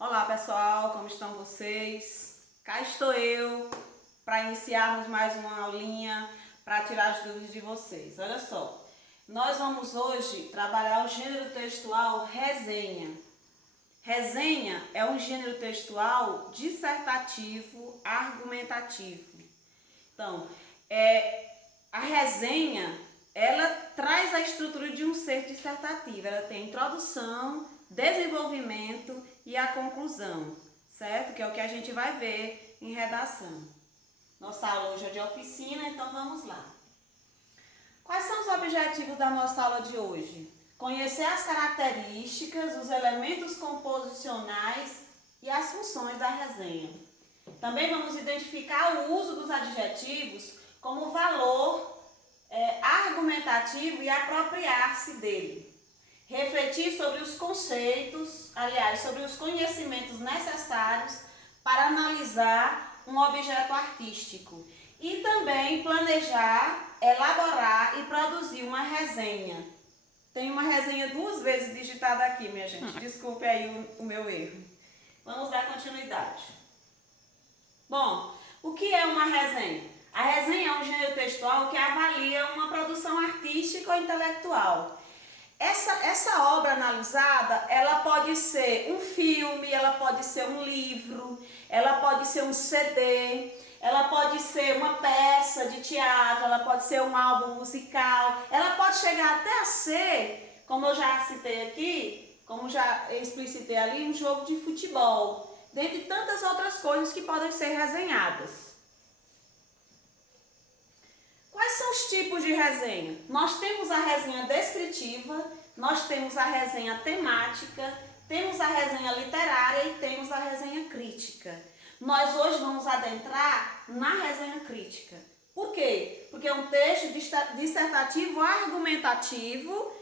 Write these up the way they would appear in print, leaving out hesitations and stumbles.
Olá pessoal, como estão vocês? Cá estou eu para iniciarmos mais uma aulinha para tirar as dúvidas de vocês. Olha só, nós vamos hoje trabalhar o gênero textual resenha. Resenha é um gênero textual dissertativo, argumentativo. Então, a resenha, ela traz a estrutura de um ser dissertativo. Ela tem introdução, desenvolvimento e a conclusão, certo? Que é o que a gente vai ver em redação. Nossa aula hoje é de oficina, então vamos lá. Quais são os objetivos da nossa aula de hoje? Conhecer as características, os elementos composicionais e as funções da resenha. Também vamos identificar o uso dos adjetivos como valor argumentativo e apropriar-se dele. Refletir sobre os conceitos, sobre os conhecimentos necessários para analisar um objeto artístico. E também planejar, elaborar e produzir uma resenha. Tem uma resenha 2 vezes digitada aqui, minha gente. Desculpe aí o meu erro. Vamos dar continuidade. Bom, o que é uma resenha? A resenha é um gênero textual que avalia uma produção artística ou intelectual. Essa obra analisada, ela pode ser um filme, ela pode ser um livro, ela pode ser um CD, ela pode ser uma peça de teatro, ela pode ser um álbum musical, ela pode chegar até a ser, como eu já citei aqui, como já explicitei ali, um jogo de futebol, dentre tantas outras coisas que podem ser resenhadas. Quais são os tipos de resenha? Nós temos a resenha descritiva, nós temos a resenha temática, temos a resenha literária e temos a resenha crítica. Nós hoje vamos adentrar na resenha crítica. Por quê? Porque é um texto dissertativo argumentativo,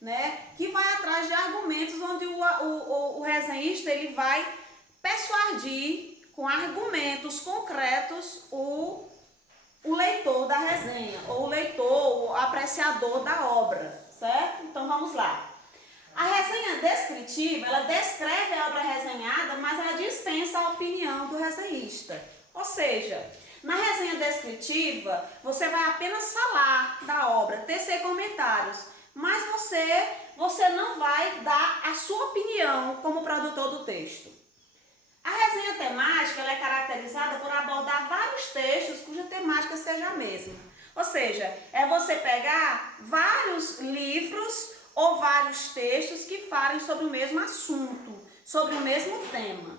né, que vai atrás de argumentos onde o resenhista ele vai persuadir com argumentos concretos o leitor da resenha, ou o leitor, o apreciador da obra, certo? Então vamos lá. A resenha descritiva, ela descreve a obra resenhada, mas ela dispensa a opinião do resenhista. Ou seja, na resenha descritiva, você vai apenas falar da obra, tecer comentários, mas você não vai dar a sua opinião como produtor do texto. A resenha temática ela é caracterizada por abordar vários textos cuja temática seja a mesma. Ou seja, é você pegar vários livros ou vários textos que falem sobre o mesmo assunto, sobre o mesmo tema.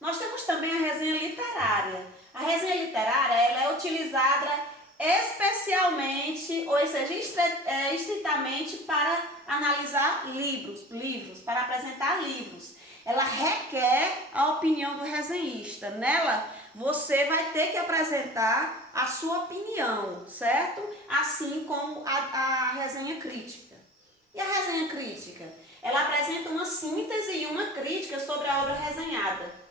Nós temos também a resenha literária. A resenha literária ela é utilizada especialmente, ou seja, estritamente para analisar livros, para apresentar livros. Ela requer a opinião do resenhista. Nela, você vai ter que apresentar a sua opinião, certo? Assim como a resenha crítica. E a resenha crítica? Ela apresenta uma síntese e uma crítica sobre a obra resenhada.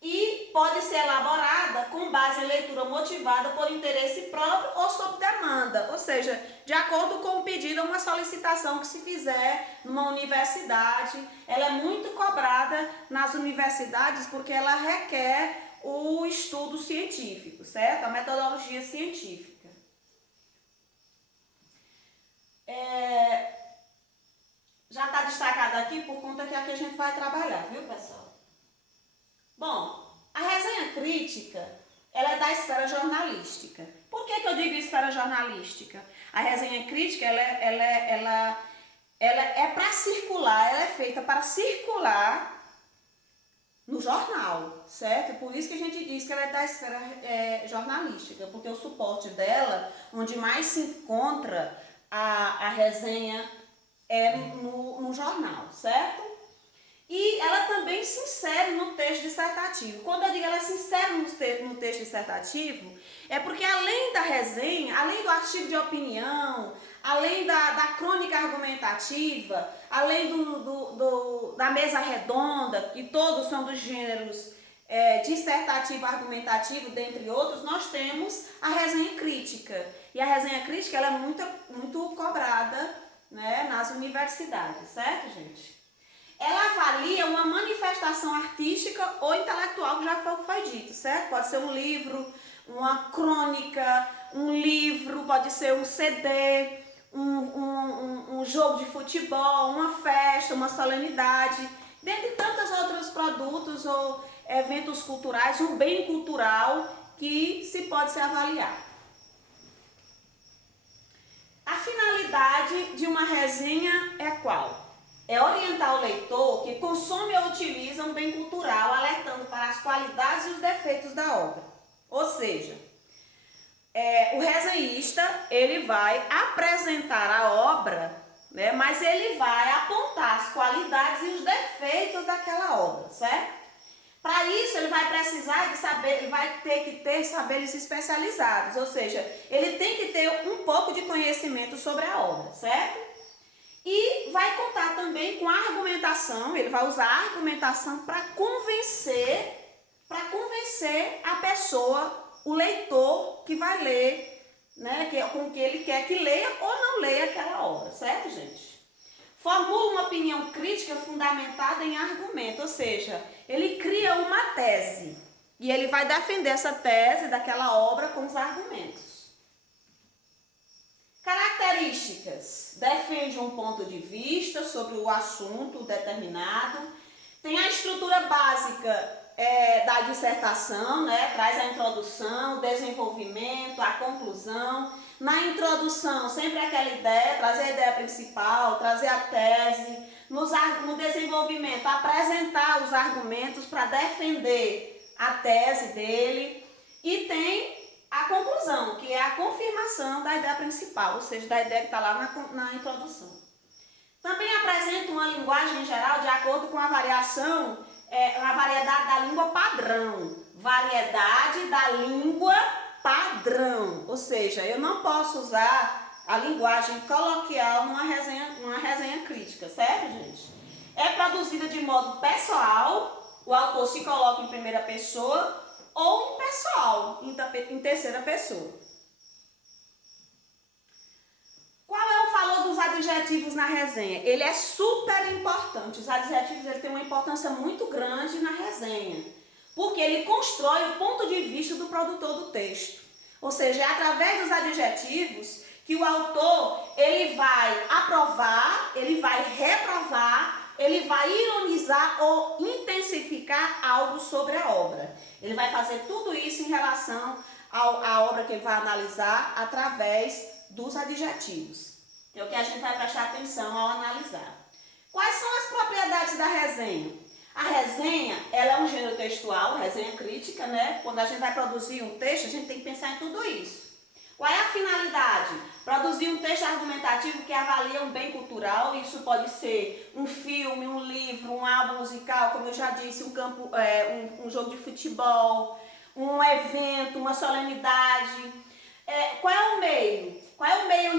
E pode ser elaborada com base em leitura motivada por interesse próprio ou sob demanda, ou seja, de acordo com o pedido ou uma solicitação que se fizer numa universidade. Ela é muito cobrada nas universidades porque ela requer o estudo científico, certo? A metodologia científica. Já está destacado aqui por conta que aqui a gente vai trabalhar, viu, pessoal? Bom, a resenha crítica, ela é da esfera jornalística. Por que eu digo esfera jornalística? A resenha crítica, ela é para circular, ela é feita para circular no jornal, certo? Por isso que a gente diz que ela é da esfera jornalística, porque o suporte dela, onde mais se encontra a resenha é no jornal, certo? E ela também se insere no texto dissertativo. Quando eu digo ela se insere no texto dissertativo, é porque além da resenha, além do artigo de opinião, além da crônica argumentativa, além da mesa redonda, que todos são dos gêneros dissertativo, argumentativo, dentre outros, nós temos a resenha crítica. E a resenha crítica ela é muito cobrada né, nas universidades, certo, gente? Ela avalia uma manifestação artística ou intelectual, que já foi dito, certo? Pode ser um livro, uma crônica, um livro, pode ser um CD, um jogo de futebol, uma festa, uma solenidade, dentre tantos outros produtos ou eventos culturais, um bem cultural que se pode se avaliar. A finalidade de uma resenha é qual? É orientar o leitor que consome ou utiliza um bem cultural, alertando para as qualidades e os defeitos da obra. Ou seja, o resenhista, ele vai apresentar a obra, né, mas ele vai apontar as qualidades e os defeitos daquela obra, certo? Para isso, ele vai precisar de saber, ele vai ter que ter saberes especializados, ou seja, ele tem que ter um pouco de conhecimento sobre a obra, certo? E vai contar também com a argumentação, ele vai usar a argumentação para convencer a pessoa, o leitor que vai ler, né, com que ele quer que leia ou não leia aquela obra, certo, gente? Formula uma opinião crítica fundamentada em argumento, ou seja, ele cria uma tese e ele vai defender essa tese daquela obra com os argumentos. Características: defende um ponto de vista sobre o assunto determinado, tem a estrutura básica da dissertação, né? Traz a introdução, o desenvolvimento, a conclusão. Na introdução, sempre aquela ideia, trazer a ideia principal, trazer a tese. No desenvolvimento, apresentar os argumentos para defender a tese dele. E tem a conclusão, que é a confirmação da ideia principal, ou seja, da ideia que está lá na introdução. Também apresenta uma linguagem geral de acordo com a variedade da língua padrão. Variedade da língua padrão, ou seja, eu não posso usar a linguagem coloquial numa resenha crítica, certo, gente? É produzida de modo pessoal, o autor se coloca em primeira pessoa ou impessoal, em terceira pessoa. Qual é o valor dos adjetivos na resenha? Ele é super importante. Os adjetivos têm uma importância muito grande na resenha, porque ele constrói o ponto de vista do produtor do texto. Ou seja, é através dos adjetivos que o autor ele vai aprovar, ele vai reprovar, ele vai ironizar ou intensificar algo sobre a obra. Ele vai fazer tudo isso em relação à obra que ele vai analisar através dos adjetivos, que é o que a gente vai prestar atenção ao analisar. Quais são as propriedades da resenha? A resenha, ela é um gênero textual, resenha crítica, né? Quando a gente vai produzir um texto, a gente tem que pensar em tudo isso. Qual é a finalidade? Produzir um texto argumentativo que avalia um bem cultural. Isso pode ser um filme, um livro, um álbum musical, como eu já disse, um jogo de futebol, um evento, uma solenidade. Qual é o meio? Qual é o meio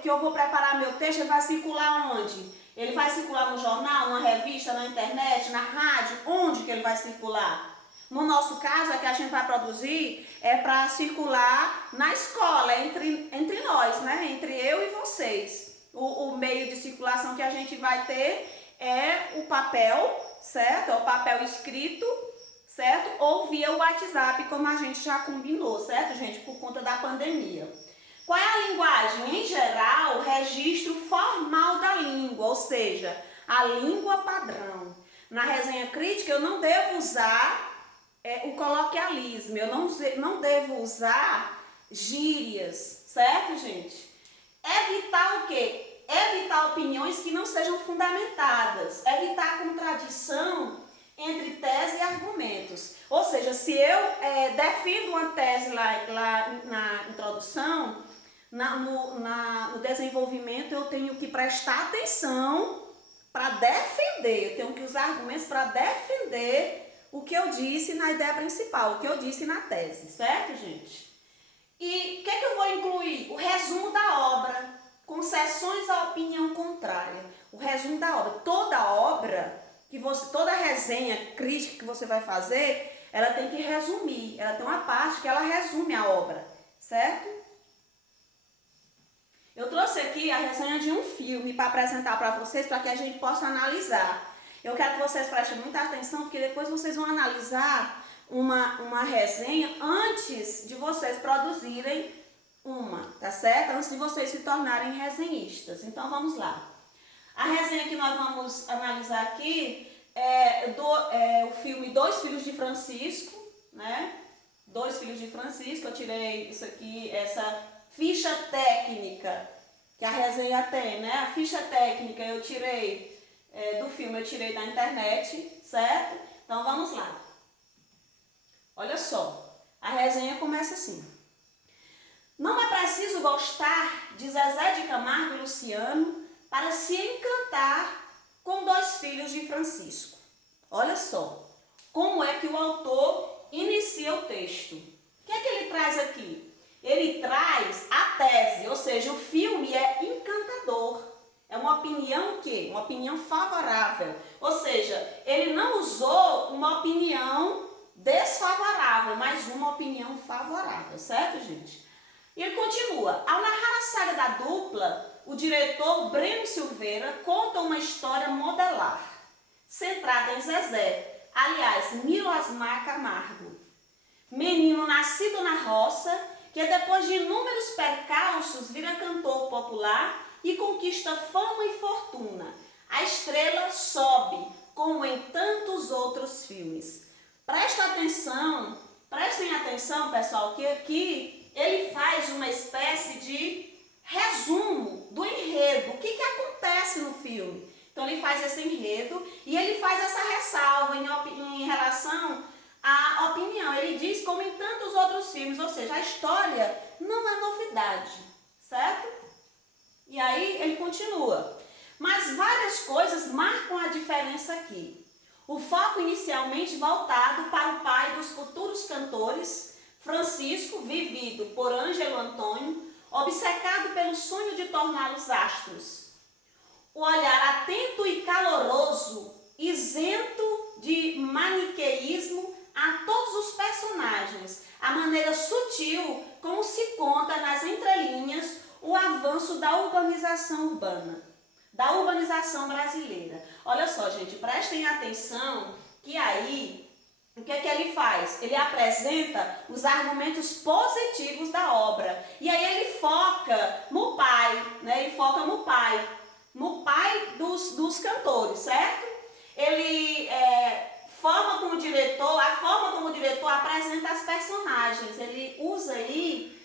que eu vou preparar meu texto? Ele vai circular onde? Ele vai circular no jornal, na revista, na internet, na rádio? Onde que ele vai circular? No nosso caso, a que a gente vai produzir é para circular na escola, entre nós, né? Entre eu e vocês. O meio de circulação que a gente vai ter é o papel, certo? É o papel escrito, certo? Ou via o WhatsApp, como a gente já combinou, certo, gente? Por conta da pandemia. Qual é a linguagem? Em geral, o registro formal da língua, ou seja, a língua padrão. Na resenha crítica, eu não devo usar o coloquialismo, eu não devo usar gírias, certo, gente? Evitar o quê? Evitar opiniões que não sejam fundamentadas, evitar contradição entre tese e argumentos. Ou seja, se eu defendo uma tese lá na introdução, no desenvolvimento eu tenho que prestar atenção para defender, eu tenho que usar argumentos para defender o que eu disse na ideia principal, o que eu disse na tese, certo, gente? E o que eu vou incluir? O resumo da obra, concessões à opinião contrária. O resumo da obra. Toda obra, toda resenha crítica que você vai fazer, ela tem que resumir. Ela tem uma parte que ela resume a obra, certo? Eu trouxe aqui a resenha de um filme para apresentar para vocês, para que a gente possa analisar. Eu quero que vocês prestem muita atenção, porque depois vocês vão analisar uma resenha antes de vocês produzirem uma, tá certo? Antes de vocês se tornarem resenhistas. Então vamos lá. A resenha que nós vamos analisar aqui é o filme Dois Filhos de Francisco, né? Dois Filhos de Francisco. Eu tirei isso aqui, essa ficha técnica que a resenha tem, né? A ficha técnica eu tirei do filme, eu tirei da internet, certo? Então vamos lá. Olha só, a resenha começa assim. Não é preciso gostar de Zezé de Camargo e Luciano para se encantar com Dois Filhos de Francisco. Olha só, como é que o autor inicia o texto. O que é que ele traz aqui? Ele traz a tese, ou seja, o filme é encantador. É uma opinião que? Uma opinião favorável. Ou seja, ele não usou uma opinião desfavorável, mas uma opinião favorável, certo, gente? E ele continua. Ao narrar a saga da dupla, o diretor Breno Silveira conta uma história modelar, centrada em Zezé, aliás, Milosmar Camargo, menino nascido na roça, que depois de inúmeros percalços vira cantor popular e conquista fama e fortuna. A estrela sobe, como em tantos outros filmes. Prestem atenção, pessoal, que aqui ele faz uma espécie de resumo do enredo. O que acontece no filme? Então ele faz esse enredo e ele faz essa ressalva em relação à opinião. Ele diz como em tantos outros filmes, ou seja, a história não é novidade, certo? E aí ele continua. Mas várias coisas marcam a diferença aqui. O foco inicialmente voltado para o pai dos futuros cantores, Francisco, vivido por Ângelo Antônio, obcecado pelo sonho de torná-los astros. O olhar atento e caloroso, isento de maniqueísmo a todos os personagens, a maneira sutil como se conta nas entrelinhas o avanço da urbanização urbana, da urbanização brasileira. Olha só, gente, prestem atenção que aí, o que é que ele faz? Ele apresenta os argumentos positivos da obra. E aí ele foca no pai, né? Ele foca no pai dos cantores, certo? Ele a forma como o diretor apresenta as personagens. Ele usa aí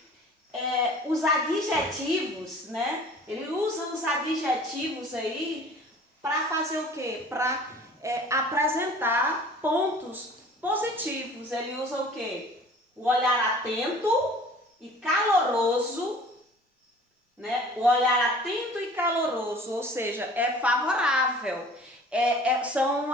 os adjetivos, né? Ele usa os adjetivos aí para fazer o quê? Para apresentar pontos positivos. Ele usa o quê? O olhar atento e caloroso, né? O olhar atento e caloroso, ou seja, é favorável. São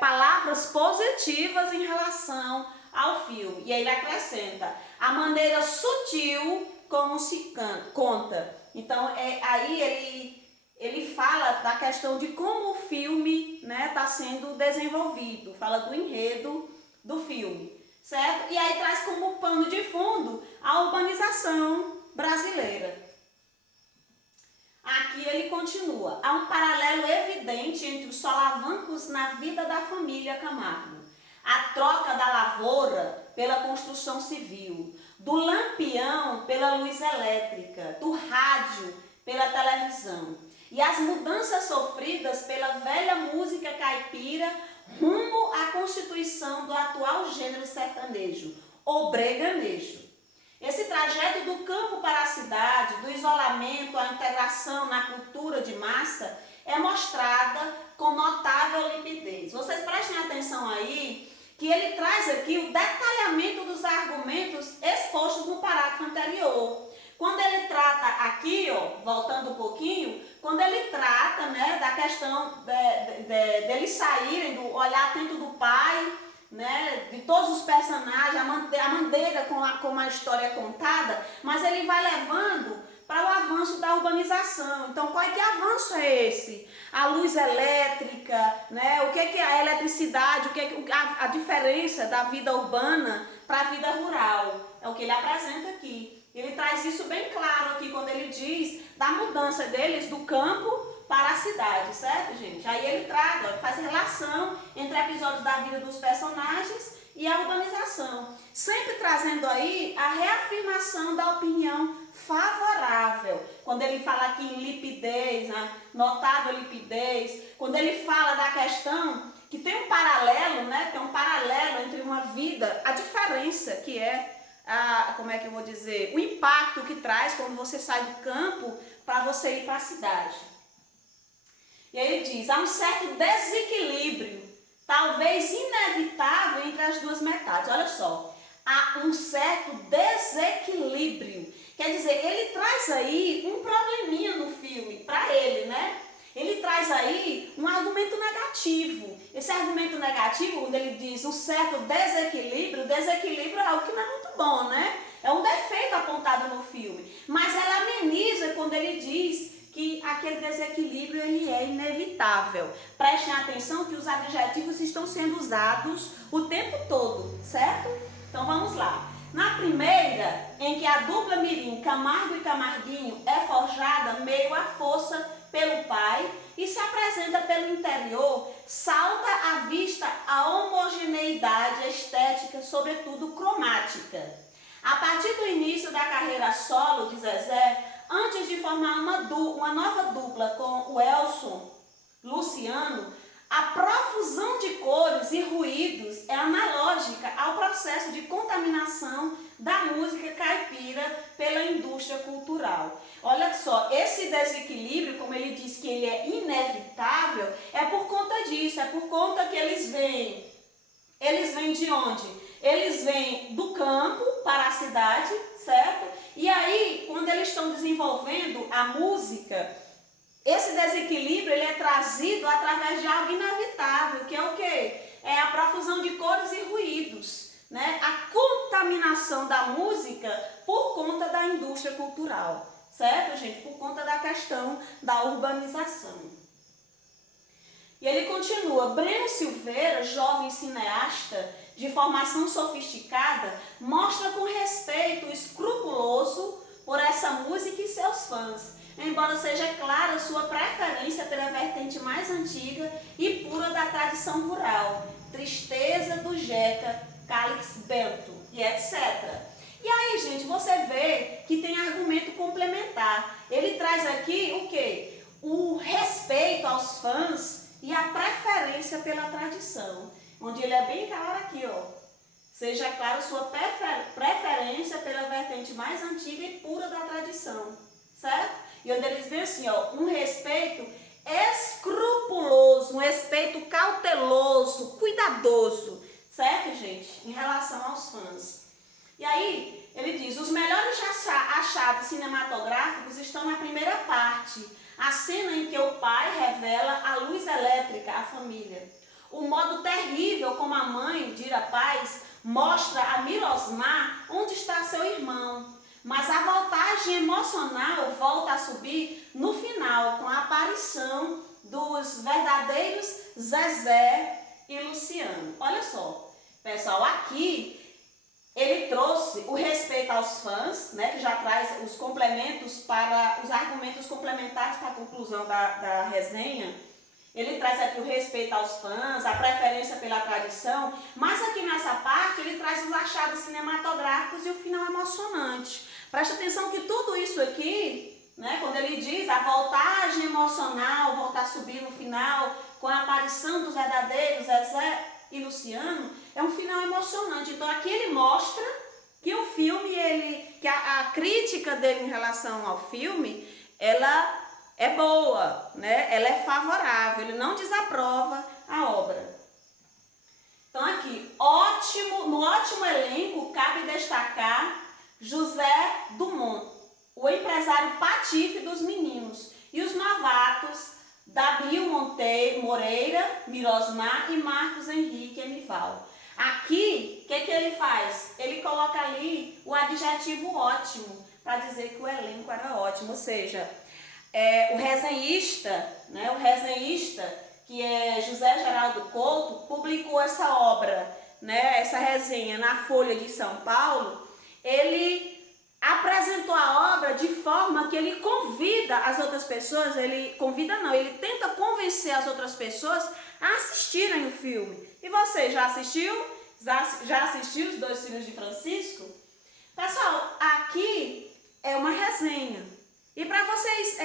palavras positivas em relação ao filme. E aí ele acrescenta a maneira sutil como se conta. Então, aí ele fala da questão de como o filme, né, está sendo desenvolvido. Fala do enredo do filme, certo? E aí traz como pano de fundo a urbanização brasileira. Aqui ele continua. Há um paralelo evidente entre os solavancos na vida da família Camargo. A troca da lavoura pela construção civil, do lampião pela luz elétrica, do rádio pela televisão. E as mudanças sofridas pela velha música caipira rumo à constituição do atual gênero sertanejo, ou breganejo. Esse trajeto do campo para a cidade, do isolamento à integração na cultura de massa, é mostrada com notável limpidez. Vocês prestem atenção aí que ele traz aqui o detalhamento dos argumentos expostos no parágrafo anterior. Quando ele trata aqui, ó, voltando um pouquinho, quando ele trata, né, da questão deles saírem, do olhar atento do pai, né, de todos os personagens, a maneira como a história é contada, mas ele vai levando para o avanço da urbanização. Então, qual é que avanço é esse? A luz elétrica, né? O que é a eletricidade, o que é a diferença da vida urbana para a vida rural? É o que ele apresenta aqui. Ele traz isso bem claro aqui quando ele diz da mudança deles do campo para a cidade, certo, gente? Aí ele faz relação entre episódios da vida dos personagens e a urbanização, sempre trazendo aí a reafirmação da opinião favorável. Quando ele fala aqui em limpidez, né? Notável limpidez, quando ele fala da questão que tem um paralelo, né? Tem um paralelo entre uma vida, a diferença que é como é que eu vou dizer, o impacto que traz quando você sai do campo para você ir para a cidade. E aí ele diz, há um certo desequilíbrio, talvez inevitável entre as duas metades. Olha só, há um certo desequilíbrio. Quer dizer, ele traz aí um probleminha no filme, para ele, né? Ele traz aí um argumento negativo. Esse argumento negativo, quando ele diz um certo desequilíbrio, desequilíbrio é algo que não é muito bom, né? É um defeito apontado no filme. Mas ela ameniza quando ele diz que aquele desequilíbrio ele é inevitável. Prestem atenção que os adjetivos estão sendo usados o tempo todo, certo? Então vamos lá. Na primeira, em que a dupla mirim Camargo e Camarguinho é forjada meio à força pelo pai e se apresenta pelo interior, salta à vista a homogeneidade estética, sobretudo cromática. A partir do início da carreira solo de Zezé, antes de formar uma nova dupla com o Elson Luciano, a profusão de cores e ruídos é analógica ao processo de contaminação da música caipira pela indústria cultural. Olha só, esse desequilíbrio, como ele diz que ele é inevitável, é por conta disso, é por conta que eles vêm. Eles vêm de onde? Eles vêm do campo para a cidade, certo? E aí, quando eles estão desenvolvendo a música, esse desequilíbrio ele é trazido através de algo inevitável, que é o quê? É a profusão de cores e ruídos, né? A contaminação da música por conta da indústria cultural, certo, gente? Por conta da questão da urbanização. E ele continua, Breno Silveira, jovem cineasta de formação sofisticada, mostra com respeito escrupuloso por essa música e seus fãs, embora seja clara sua preferência pela vertente mais antiga e pura da tradição rural, Tristeza do Jeca, Calix Bento e etc. E aí, gente, você vê que tem argumento complementar. Ele traz aqui o quê? O respeito aos fãs e a preferência pela tradição, onde ele é bem claro aqui, ó. Seja claro sua preferência pela vertente mais antiga e pura da tradição, certo? E onde eles veem assim, ó, um respeito escrupuloso, um respeito cauteloso, cuidadoso, certo, gente? Em relação aos fãs. E aí, ele diz, os melhores achados cinematográficos estão na primeira parte, a cena em que o pai revela a luz elétrica à família. O modo terrível como a mãe, Dira Paz, mostra a Mirosmar onde está seu irmão. Mas a voltagem emocional volta a subir no final, com a aparição dos verdadeiros Zezé e Luciano. Olha só, pessoal, aqui ele trouxe o respeito aos fãs, né, que já traz os complementos para os argumentos complementares para a conclusão da resenha. Ele traz aqui o respeito aos fãs, a preferência pela tradição, mas aqui nessa parte ele traz os achados cinematográficos e o final emocionante. Presta atenção que tudo isso aqui, né, quando ele diz a voltagem emocional, voltar a subir no final, com a aparição dos verdadeiros Zezé e Luciano, é um final emocionante. Então aqui ele mostra que o filme, que a crítica dele em relação ao filme, ela é boa, né? Ela é favorável, ele não desaprova a obra. Então aqui, no ótimo elenco cabe destacar José Dumont, o empresário patife dos meninos, e os novatos Dabil Moreira, Mirosmar e Marcos Henrique Emival. Aqui, o que ele faz? Ele coloca ali o adjetivo ótimo, para dizer que o elenco era ótimo, ou seja, o resenhista, né, que é José Geraldo Couto, publicou essa obra, né, essa resenha na Folha de São Paulo. Ele apresentou a obra de forma que ele convida as outras pessoas, ele tenta convencer as outras pessoas a assistirem o filme. E você já assistiu? Já assistiu Os Dois Filhos de Francisco? Pessoal, aqui é uma resenha. E para vocês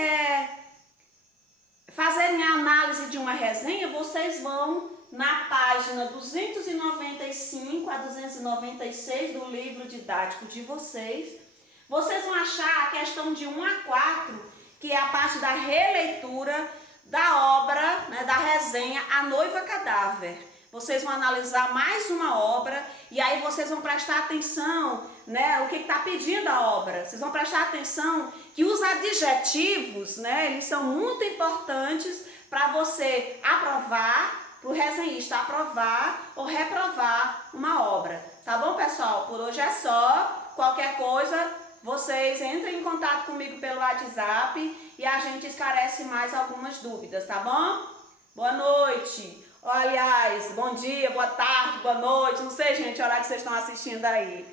fazerem a análise de uma resenha, vocês vão na página 295 a 296 do livro didático de vocês. Vocês vão achar a questão de 1 a 4, que é a parte da releitura da obra, né, da resenha A Noiva Cadáver. Vocês vão analisar mais uma obra e aí vocês vão prestar atenção, né, o que está pedindo a obra. Vocês vão prestar atenção que os adjetivos, né, eles são muito importantes para você aprovar, para o resenhista aprovar ou reprovar uma obra. Tá bom, pessoal? Por hoje é só. Qualquer coisa, vocês entrem em contato comigo pelo WhatsApp e a gente esclarece mais algumas dúvidas, tá bom? Boa noite. Aliás, bom dia, boa tarde, boa noite. Não sei, gente, a hora que vocês estão assistindo aí.